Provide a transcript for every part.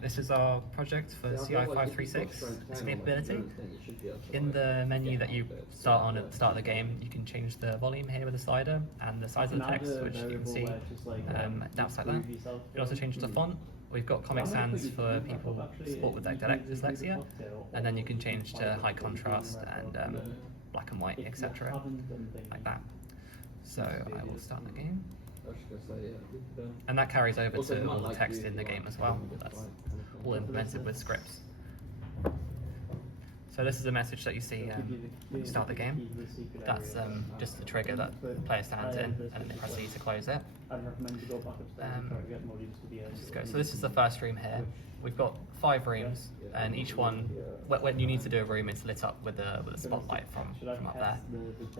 this is our project for CI536 Escapability. In the menu that you start on at the start of the game, you can change the volume here with the slider and the size of the text, which you can see adapts like that. You can also change the font. We've got Comic Sans for people support with dyslexia, and then you can change to high contrast and black and white, etc. like that. So I will start the game. And that carries over to all the text in the game as well. That's all implemented with scripts. So this is a message that you see when you start the game. That's just the trigger that the player stands in, and then they press E to close it. So this is the first room here. We've got 5 rooms, and each one, when you need to do a room, it's lit up with a spotlight from up there,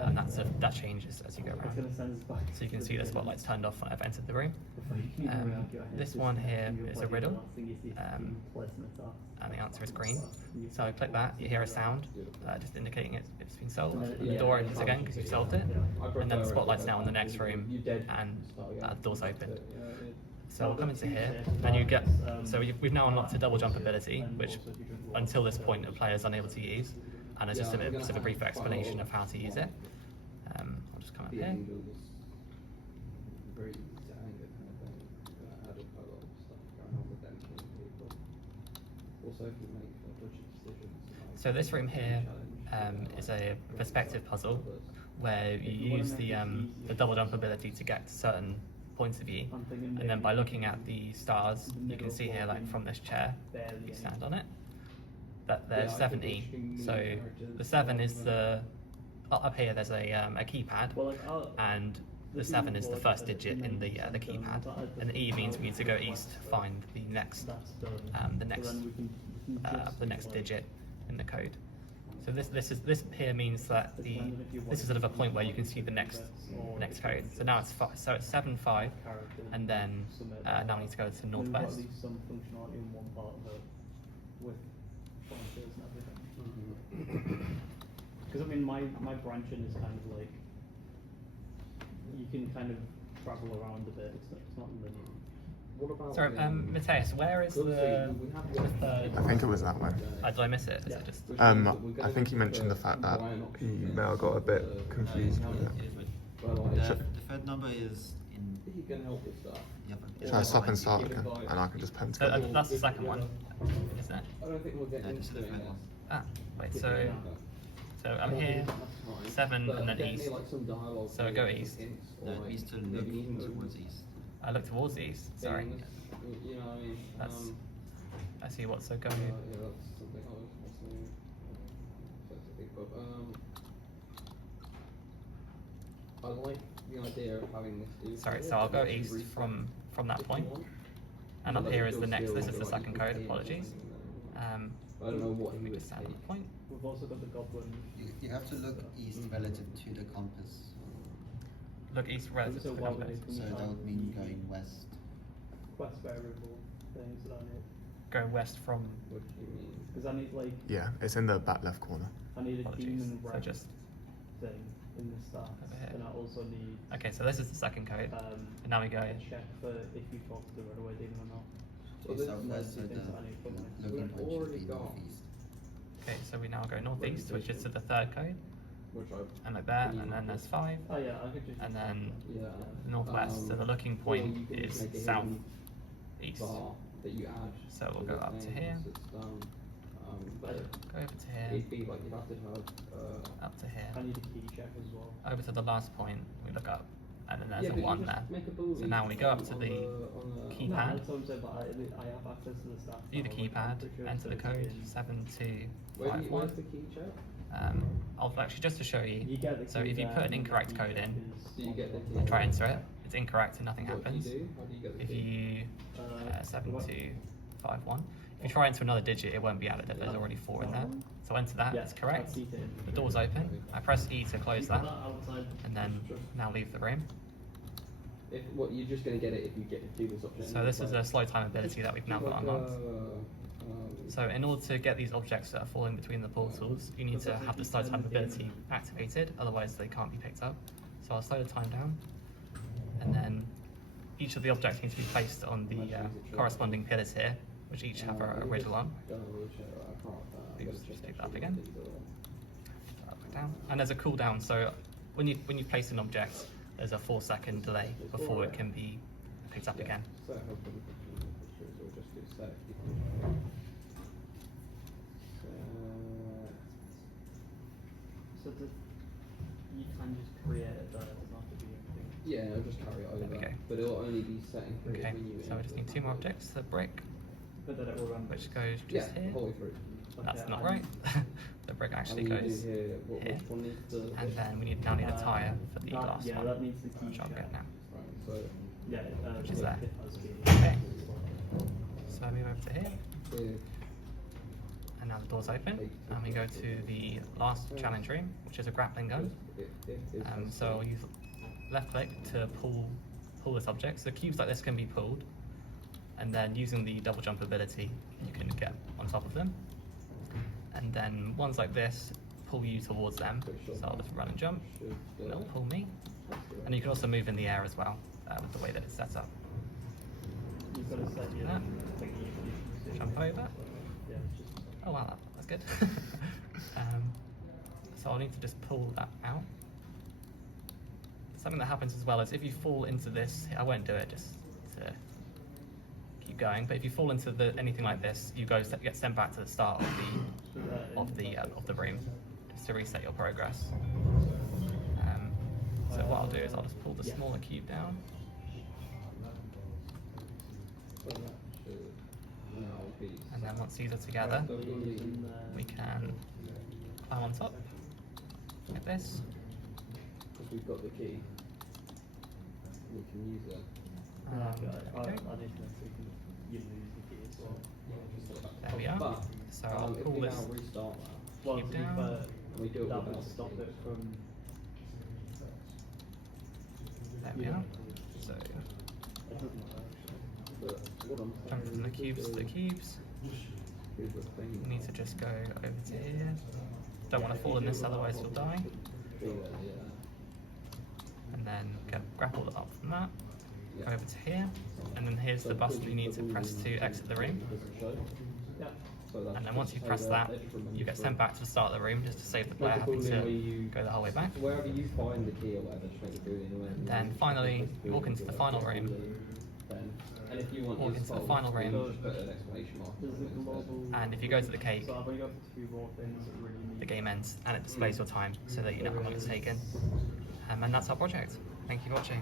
and that changes as you go around. So you can see the spotlight's turned off when I've entered the room. This one here is a riddle, and the answer is green. So I click that, you hear a sound, just indicating it's been solved. The door opens again because you've solved it, and then the spotlight's now in the next room, and the door's open. So we'll come into here, and you get, so we've now unlocked a double jump ability, which until this point a player is unable to use, and it's just a brief explanation of how to use it. I'll just come up here. So this room here is a perspective puzzle where you use the double jump ability to get to certain points of view, and then by looking at the stars, you can see here, like from this chair, you stand on it, that there's 70. So the 7 is up here there's a keypad, and the 7 is the first digit in the keypad, and the E means we need to go east to find the next digit in the code. So this here means that this is sort of a point where you can see the next code. So now it's 7-5, and then now we need to go to northwest. Because I mean, my branching is kind of like, you can kind of travel around a bit. It's not linear. Sorry, Mateus, where is the third? I think it was that way. Did I miss it? Is it just? I think he mentioned the fact that he may have got a bit confused with it. The third number is in. Should I stop and start again? And I can just pen So, together. that's the second one, isn't it? No, this is the third one. Ah, wait, so I'm here, 7 and then east. So I go east. No, it means to look towards east. I look towards the east, sorry. I see what's so going on. I like the idea of having this. Sorry, so I'll go east from that point. And up here is the next, this is the second code, apologies. I don't know what Let me just stand on the point. We've also got the goblin. You have to look east relative to the compass. Look east relative to the compass. So that would mean going west. Quest variable things that I need. Go west from, What do you mean? Because I need like, Yeah, it's in the back left corner. I need a apologies. demon So rank just, thing in the start, Over here. and I also need okay, so this is the second code. And now we go, a check for if you talk to the runaway demon or not. Well, Okay, this so is west, so things that I need to put the next. looking point should already be got- northeast. okay, so we now go northeast, which is to the third code, Which and like that, and then there's 5, Oh yeah, I could just. and then yeah. the northwest, so the looking Or you point can is just make a south, hidden east. bar that you add. So we'll to go the up to thing here. once it's done. But Go over to here, it'd be like you have to have. up to here, I need a key check as well. over to the last point, we look up, and then Yeah, there's a but you 1 just there. make a boolean So now we go up to on the on key No, Keypad. that's what I'm saying, but I have access to the staff. View the keypad, enter the code, Where's 7251. the key check? I'll actually, just to show you, You get the so if you put an incorrect code in, Do you get the key? and try enter it, it's incorrect and nothing What do you happens. do? How do you get the If key? you, 7251, if you try enter another digit, it won't be added, there's already 4 in there. So enter that, it's correct. The door's open, I press E to close that, and then now leave the room. What you're just gonna get it if you do this option. So this is a slow time ability that we've now got unlocked. So in order to get these objects that are falling between the portals, you need to have the slow time ability activated, otherwise they can't be picked up. So I'll slow the time down, and then each of the objects needs to be placed on the corresponding pillars here, which each have a riddle on. Oops, just take that up again. Back down. And there's a cooldown, so when you place an object, there's a 4-second delay before it can be picked up again. So you can just create it there, it doesn't have to be anything. Yeah, I'll just carry it over. There we go. But it'll only be set in code Okay, when you so we just need 2 more objects, the brick, But then it will run. which goes Yeah, just here. all the way through. That's Okay, not and- right. The brick actually And we goes do here, here. which one needs the... And then we now need a tyre for the last yeah, one, that needs the key which I'll check. get now. Right, so... Yeah, Which is there. it has key. Okay. So I move over to here, Here, and now the door's open, and we go to the last challenge room, which is a grappling gun. So I'll use left click to pull this object. So cubes like this can be pulled, and then using the double jump ability, you can get on top of them. And then ones like this pull you towards them. So I'll just run and jump, and it'll pull me. And you can also move in the air as well, with the way that it's set up. You've got to set your That. thingy. Jump over. Yeah, just Oh wow, that's good. So I'll need to just pull that out. Something that happens as well is if you fall into this, I won't do it just to keep going, but if you fall into anything like this, you get sent back to the start of the room just to reset your progress. So what I'll do is I'll just pull the smaller cube down. And then once these are together, we can climb on top, like this. Because we've got the key, we can use it. I There we need to go. know so you can lose the key as well. There we are. But, So I'll if pull we this now restart that, Well, Keep to be down. fair, we do it that without would the stop key. it from. There we are. So It doesn't matter actually. But what I'm jump from the cubes to the cubes. Here's the thing. You need to just go over to here. Don't want to fall in this, otherwise you'll die. Be there, yeah. And then get grappled up from that. Yeah. Go over to here. And then here's the button you need to press to exit the room. Yeah. So that's And then once you just press say that, extra money you get for sent it. back to the start of the room just to save the player Make it having building where you to go the whole way back. Wherever you find the key or whatever, just make it do it anyway. And then finally, you walk into the final room. Then, and if you want Walk his into the fault, final you room. just put an exclamation mark. There's a global. And if you go to the cake, So I've only got 2 more things that really need. the game ends and it displays your time so that you know how long it's taken. And that's our project. Thank you for watching.